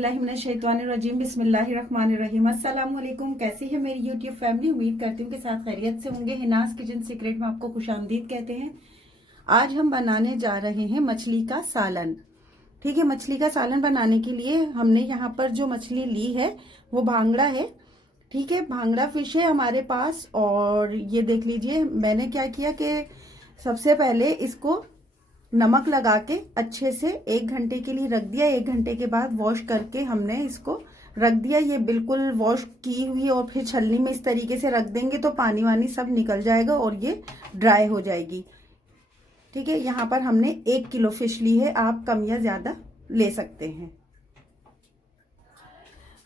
बिस्मिल्लाहिर्रहमानिर्रहीम बिस्मिल्लाहिर्रहमानिर्रहीम। अस्सलाम वालेकुम। कैसी है मेरी यूट्यूब फैमिली? उम्मीद करती हूँ कि साथ खैरियत से होंगे। हिनाज किचन सीक्रेट में आपको खुशामदीद कहते हैं। आज हम बनाने जा रहे हैं मछली का सालन। ठीक है, मछली का सालन बनाने के लिए हमने यहाँ पर जो मछली ली है वो भांगड़ा है। ठीक है, भांगड़ा फिश है हमारे पास। और ये देख लीजिए, मैंने क्या किया कि सबसे पहले इसको नमक लगा के अच्छे से 1 घंटे के लिए रख दिया। 1 घंटे के बाद वॉश करके हमने इसको रख दिया। ये बिल्कुल वॉश की हुई, और फिर छलनी में इस तरीके से रख देंगे तो पानी वानी सब निकल जाएगा और ये ड्राई हो जाएगी। ठीक है, यहाँ पर हमने 1 किलो फिश ली है, आप कम या ज्यादा ले सकते हैं।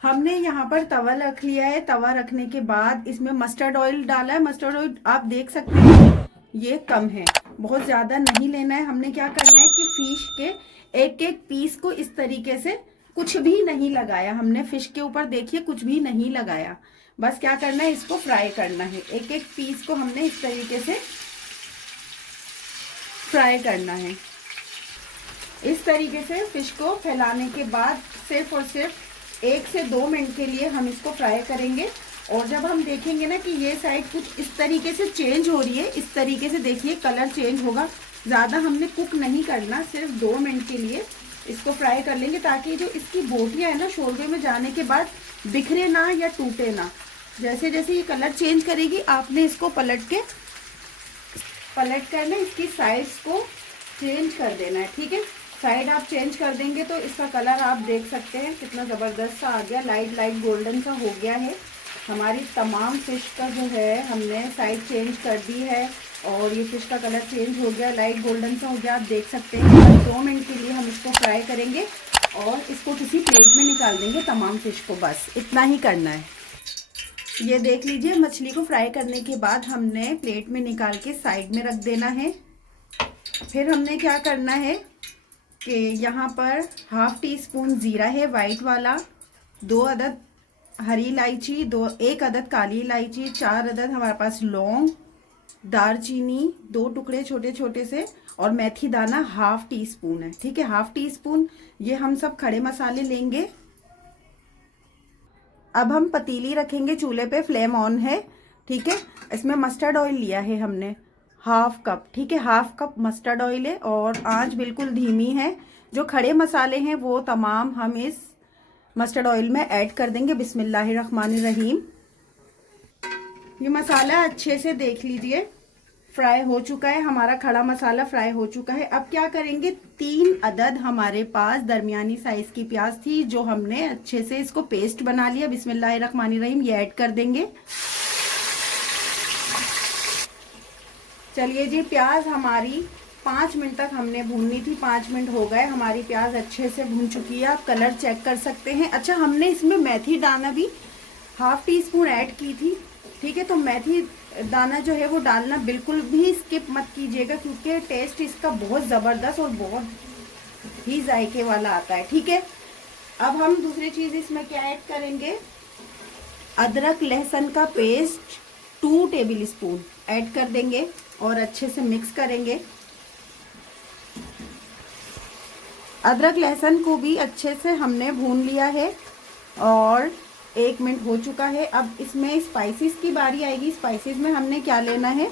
हमने यहाँ पर तवा रख लिया है। तवा रखने के बाद इसमें मस्टर्ड ऑयल डाला है। मस्टर्ड ऑयल आप देख सकते हैं ये कम है, बहुत ज्यादा नहीं लेना है। हमने क्या करना है कि फिश के एक एक पीस को इस तरीके से, कुछ भी नहीं लगाया हमने फिश के ऊपर, देखिए कुछ भी नहीं लगाया। बस क्या करना है, इसको फ्राई करना है। एक एक पीस को हमने इस तरीके से फ्राई करना है। इस तरीके से फिश को फैलाने के बाद सिर्फ और सिर्फ 1 से 2 मिनट के लिए हम इसको फ्राई करेंगे। और जब हम देखेंगे ना कि ये साइड कुछ इस तरीके से चेंज हो रही है, इस तरीके से देखिए कलर चेंज होगा। ज़्यादा हमने कुक नहीं करना, सिर्फ 2 मिनट के लिए इसको फ्राई कर लेंगे, ताकि जो इसकी बोटियाँ है ना शोरबे में जाने के बाद बिखरे ना या टूटे ना। जैसे जैसे ये कलर चेंज करेगी आपने इसको पलट कर इसकी साइड्स को चेंज कर देना है। ठीक है, साइड आप चेंज कर देंगे तो इसका कलर आप देख सकते हैं कितना ज़बरदस्त सा आ गया, लाइट लाइट गोल्डन सा हो गया है। हमारी तमाम फिश का जो है हमने साइड चेंज कर दी है और ये फिश का कलर चेंज हो गया, लाइट गोल्डन सा हो गया, आप देख सकते हैं। 2 मिनट के लिए हम इसको फ्राई करेंगे और इसको किसी प्लेट में निकाल देंगे तमाम फिश को। बस इतना ही करना है। ये देख लीजिए, मछली को फ्राई करने के बाद हमने प्लेट में निकाल के साइड में रख देना है। फिर हमने क्या करना है कि यहाँ पर 1/2 टीस्पून जीरा है वाइट वाला, 2 अदद हरी इलायची, 1 अदद काली इलायची, 4 अदद हमारे पास लौंग, दालचीनी 2 टुकड़े छोटे छोटे से, और मेथी दाना 1/2 टीस्पून है। ठीक है, 1/2 टीस्पून ये हम सब खड़े मसाले लेंगे। अब हम पतीली रखेंगे चूल्हे पे, फ्लेम ऑन है। ठीक है, इसमें मस्टर्ड ऑयल लिया है हमने 1/2 कप। ठीक है, 1/2 कप मस्टर्ड ऑयल है और आंच बिल्कुल धीमी है। जो खड़े मसाले हैं वो तमाम हम इस मस्टर्ड ऑयल में ऐड कर देंगे। बिस्मिल्लाहिर्रहमानिर्रहीम। ये मसाला अच्छे से देख लीजिए फ्राई हो चुका है, हमारा खड़ा मसाला फ्राई हो चुका है। अब क्या करेंगे, 3 अदद हमारे पास दरमियानी साइज की प्याज थी जो हमने अच्छे से इसको पेस्ट बना लिया। बिस्मिल्लाहिर्रहमानिर्रहीम, ये ऐड कर देंगे। चलिए जी, प्याज हमारी 5 मिनट तक हमने भूननी थी, 5 मिनट हो गए, हमारी प्याज अच्छे से भून चुकी है। आप कलर चेक कर सकते हैं। अच्छा, हमने इसमें मेथी दाना भी 1/2 टीस्पून ऐड की थी। ठीक है, तो मेथी दाना जो है वो डालना बिल्कुल भी स्किप मत कीजिएगा, क्योंकि टेस्ट इसका बहुत ज़बरदस्त और बहुत ही जायके वाला आता है। ठीक है, अब हम दूसरी चीज़ इसमें क्या ऐड करेंगे, अदरक लहसुन का पेस्ट 2 टेबल स्पून ऐड कर देंगे और अच्छे से मिक्स करेंगे। अदरक लहसुन को भी अच्छे से हमने भून लिया है और 1 मिनट हो चुका है। अब इसमें स्पाइसेस की बारी आएगी। स्पाइसेस में हमने क्या लेना है,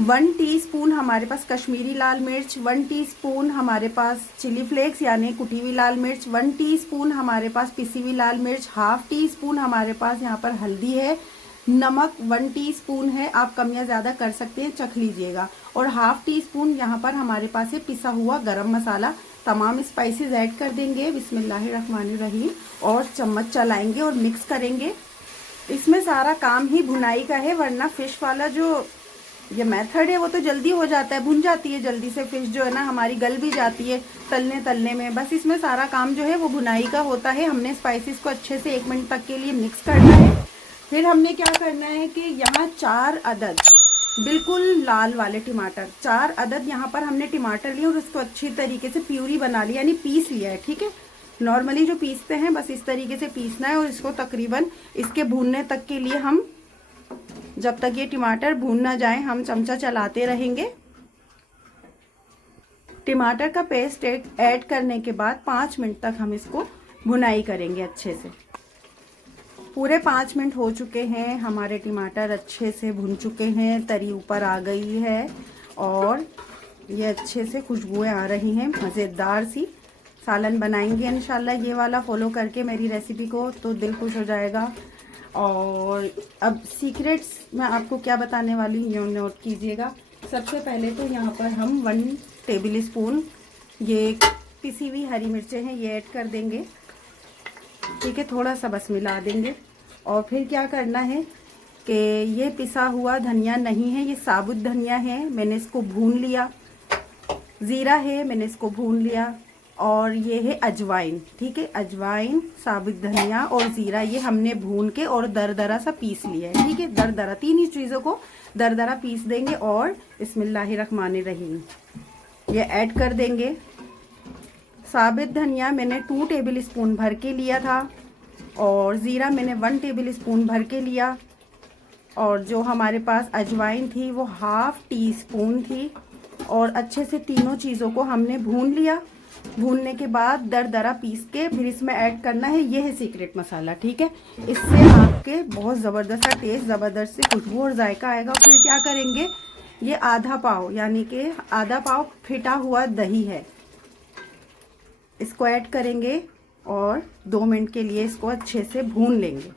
1 टीस्पून हमारे पास कश्मीरी लाल मिर्च, 1 टीस्पून हमारे पास चिली फ्लेक्स यानी कुटी हुई लाल मिर्च, 1 टीस्पून हमारे पास पिसी हुई लाल मिर्च, 1/2 टीस्पून हमारे पास यहाँ पर हल्दी है, नमक 1 टीस्पून है, आप कम या ज़्यादा कर सकते हैं, चख लीजिएगा, और 1/2 टीस्पून यहाँ पर हमारे पास है पिसा हुआ गरम मसाला। तमाम स्पाइसेस ऐड कर देंगे बिस्मिल्लाहिर्रहमानिर्रहीम और चम्मच चलाएंगे और मिक्स करेंगे। इसमें सारा काम ही भुनाई का है, वरना फिश वाला जो ये मेथड है वो तो जल्दी हो जाता है, भुन जाती है जल्दी से फिश जो है ना हमारी, गल भी जाती है तलने में। बस इसमें सारा काम जो है वो भुनाई का होता है। हमने स्पाइसेस को अच्छे से 1 मिनट तक के लिए मिक्स करना है। फिर हमने क्या करना है कि यहाँ 4 अदद बिल्कुल लाल वाले टमाटर, 4 अदद यहाँ पर हमने टमाटर लिए और उसको अच्छी तरीके से प्यूरी बना लिया, यानी पीस लिया है। ठीक है, नॉर्मली जो पीसते हैं बस इस तरीके से पीसना है और इसको तकरीबन इसके भूनने तक के लिए हम, जब तक ये टमाटर भून ना जाए, हम चमचा चलाते रहेंगे। टमाटर का पेस्ट ऐड करने के बाद 5 मिनट तक हम इसको भुनाई करेंगे अच्छे से। पूरे 5 मिनट हो चुके हैं, हमारे टमाटर अच्छे से भुन चुके हैं, तरी ऊपर आ गई है और ये अच्छे से खुशबुएं आ रही हैं। मज़ेदार सी सालन बनाएंगे इंशाल्लाह। ये वाला फॉलो करके मेरी रेसिपी को तो दिल खुश हो जाएगा। और अब सीक्रेट्स मैं आपको क्या बताने वाली हूँ, नोट कीजिएगा। सबसे पहले तो यहाँ पर हम 1 टेबल स्पून ये पिसी हुई हरी मिर्चें हैं, ये ऐड कर देंगे। ठीक है, थोड़ा सा बस मिला देंगे। और फिर क्या करना है कि ये पिसा हुआ धनिया नहीं है, ये साबुत धनिया है, मैंने इसको भून लिया। ज़ीरा है, मैंने इसको भून लिया। और ये है अजवाइन। ठीक है, अजवाइन, साबुत धनिया और ज़ीरा ये हमने भून के और दरदरा सा पीस लिया है। ठीक है, दरदरा, 3 ही चीज़ों को दरदरा पीस देंगे। और बिस्मिल्लाहिर्रहमानिर्रहीम ये ऐड कर देंगे। साबुत धनिया मैंने 2 टेबल स्पून भर के लिया था और ज़ीरा मैंने 1 टेबल स्पून भर के लिया। और जो हमारे पास अजवाइन थी वो ½ टीस्पून थी। और अच्छे से तीनों चीज़ों को हमने भून लिया। भूनने के बाद दरदरा पीस के फिर इसमें ऐड करना है, ये है सीक्रेट मसाला। ठीक है, इससे आपके बहुत ज़बरदस्त सा टेस्ट, ज़बरदस्त सी खुशबू और जायका आएगा। फिर क्या करेंगे, ये आधा पाव यानी कि आधा पाव फिटा हुआ दही है, इसको ऐड करेंगे और 2 मिनट के लिए इसको अच्छे से भून लेंगे।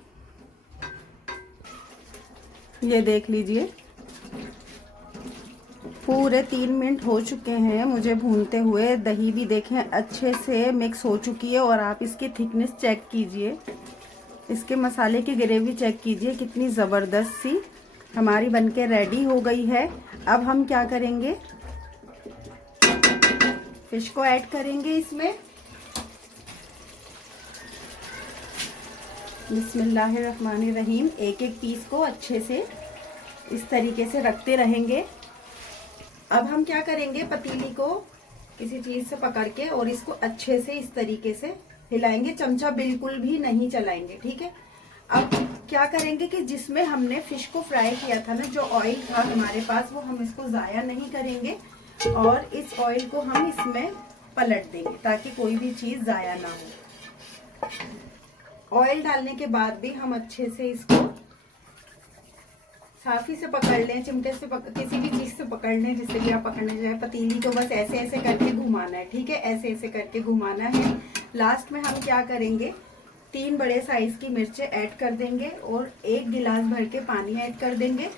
ये देख लीजिए, पूरे 3 मिनट हो चुके हैं मुझे भूनते हुए। दही भी देखें अच्छे से मिक्स हो चुकी है। और आप इसकी थिकनेस चेक कीजिए, इसके मसाले की ग्रेवी चेक कीजिए, कितनी ज़बरदस्त सी हमारी बनके रेडी हो गई है। अब हम क्या करेंगे, फिश को ऐड करेंगे इसमें। बिस्मिल्लाहिर्रहमानिर्रहीम। एक एक पीस को अच्छे से इस तरीके से रखते रहेंगे। अब हम क्या करेंगे, पतीली को किसी चीज़ से पकड़ के और इसको अच्छे से इस तरीके से हिलाएंगे, चमचा बिल्कुल भी नहीं चलाएंगे। ठीक है, अब क्या करेंगे कि जिसमें हमने फिश को फ्राई किया था ना, जो ऑयल था हमारे पास, वो हम इसको ज़ाया नहीं करेंगे और इस ऑयल को हम इसमें पलट देंगे ताकि कोई भी चीज़ ज़ाया ना हो। ऑयल डालने के बाद भी हम अच्छे से इसको साफी से पकड़ लें, चिमटे से किसी भी चीज़ से पकड़ लें, जिससे भी आप पकड़ने जाए। पतीली को बस ऐसे ऐसे करके घुमाना है। ठीक है, ऐसे ऐसे करके घुमाना है। लास्ट में हम क्या करेंगे, 3 बड़े साइज की मिर्चें ऐड कर देंगे और 1 गिलास भर के पानी ऐड कर देंगे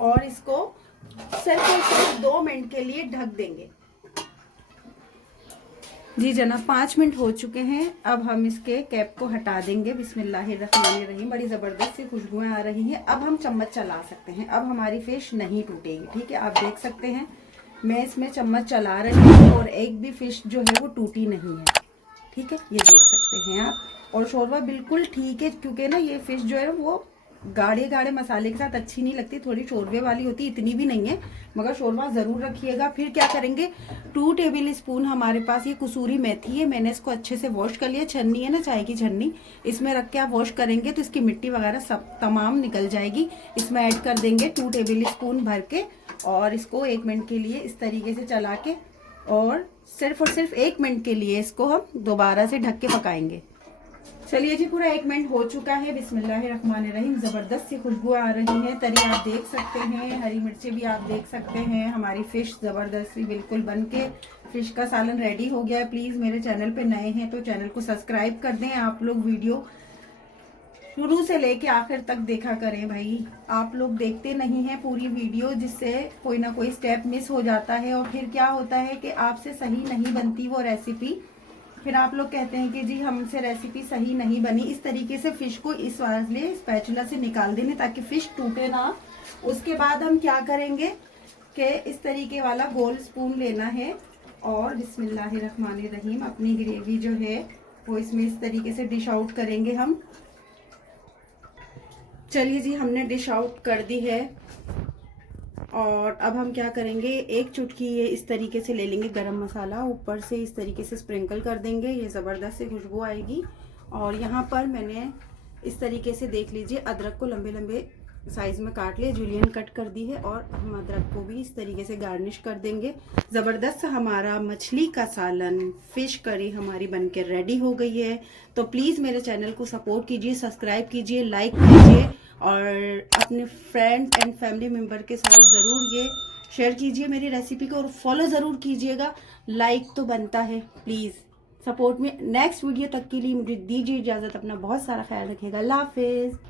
और इसको सिर्फ और सिर्फ 2 मिनट के लिए ढक देंगे। जी जनाब, 5 मिनट हो चुके हैं। अब हम इसके कैप को हटा देंगे। बिस्मिल्लाहिर्रहमानिर्रहीम। बड़ी ज़बरदस्त सी खुशबुएं आ रही हैं। अब हम चम्मच चला सकते हैं, अब हमारी फिश नहीं टूटेगी। ठीक है, आप देख सकते हैं मैं इसमें चम्मच चला रही हूँ और एक भी फिश जो है वो टूटी नहीं है। ठीक है, ये देख सकते हैं आप। और शोरबा बिल्कुल ठीक है, क्योंकि ना ये फिश जो है वो गाढ़े गाढ़े मसाले के साथ अच्छी नहीं लगती, थोड़ी शोरबे वाली होती, इतनी भी नहीं है, मगर शोरबा ज़रूर रखिएगा। फिर क्या करेंगे, 2 टेबल स्पून हमारे पास ये कसूरी मेथी है, मैंने इसको अच्छे से वॉश कर लिया। छन्नी है ना, चाय की छन्नी, इसमें रख के आप वॉश करेंगे तो इसकी मिट्टी वगैरह सब तमाम निकल जाएगी। इसमें ऐड कर देंगे 2 टेबल स्पून भर के और इसको 1 मिनट के लिए इस तरीके से चला के और सिर्फ 1 मिनट के लिए इसको हम दोबारा से ढक के पकाएंगे। चलिए जी, पूरा 1 मिनट हो चुका है। बिस्मिल्लाहिर्रहमानिर्रहीम। ज़बरदस्त सी खुशबू आ रही है, तरी आप देख सकते हैं, हरी मिर्ची भी आप देख सकते हैं। हमारी फ़िश ज़बरदस्त सी बिल्कुल बन के फ़िश का सालन रेडी हो गया है। प्लीज़ मेरे चैनल पे नए हैं तो चैनल को सब्सक्राइब कर दें। आप लोग वीडियो शुरू से लेके आखिर तक देखा करें भाई, आप लोग देखते नहीं हैं पूरी वीडियो, जिससे कोई ना कोई स्टेप मिस हो जाता है और फिर क्या होता है कि आपसे सही नहीं बनती वो रेसिपी। फिर आप लोग कहते हैं कि जी हमसे रेसिपी सही नहीं बनी। इस तरीके से फिश को इस वाले स्पैचुला से निकाल देने ताकि फिश टूटे ना। उसके बाद हम क्या करेंगे कि इस तरीके वाला गोल स्पून लेना है और बिस्मिल्लाहिर्रहमानिर्रहीम अपनी ग्रेवी जो है वो इसमें इस तरीके से डिश आउट करेंगे हम। चलिए जी, हमने डिश आउट कर दी है और अब हम क्या करेंगे, 1 चुटकी ये इस तरीके से ले लेंगे गरम मसाला, ऊपर से इस तरीके से स्प्रिंकल कर देंगे, ये ज़बरदस्त सी खुशबू आएगी। और यहाँ पर मैंने इस तरीके से देख लीजिए अदरक को लंबे लंबे साइज में काट लिए, जूलियन कट कर दी है। और हम अदरक को भी इस तरीके से गार्निश कर देंगे। ज़बरदस्त हमारा मछली का सालन, फिश करी हमारी बनके रेडी हो गई है। तो प्लीज़ मेरे चैनल को सपोर्ट कीजिए, सब्सक्राइब कीजिए, लाइक कीजिए और अपने फ्रेंड्स एंड फैमिली मेम्बर के साथ ज़रूर ये शेयर कीजिए मेरी रेसिपी को, और फॉलो ज़रूर कीजिएगा। लाइक तो बनता है, प्लीज़ सपोर्ट में। नेक्स्ट वीडियो तक के लिए मुझे दीजिए इजाज़त। अपना बहुत सारा ख्याल रखिएगा। अल्लाह हाफिज़।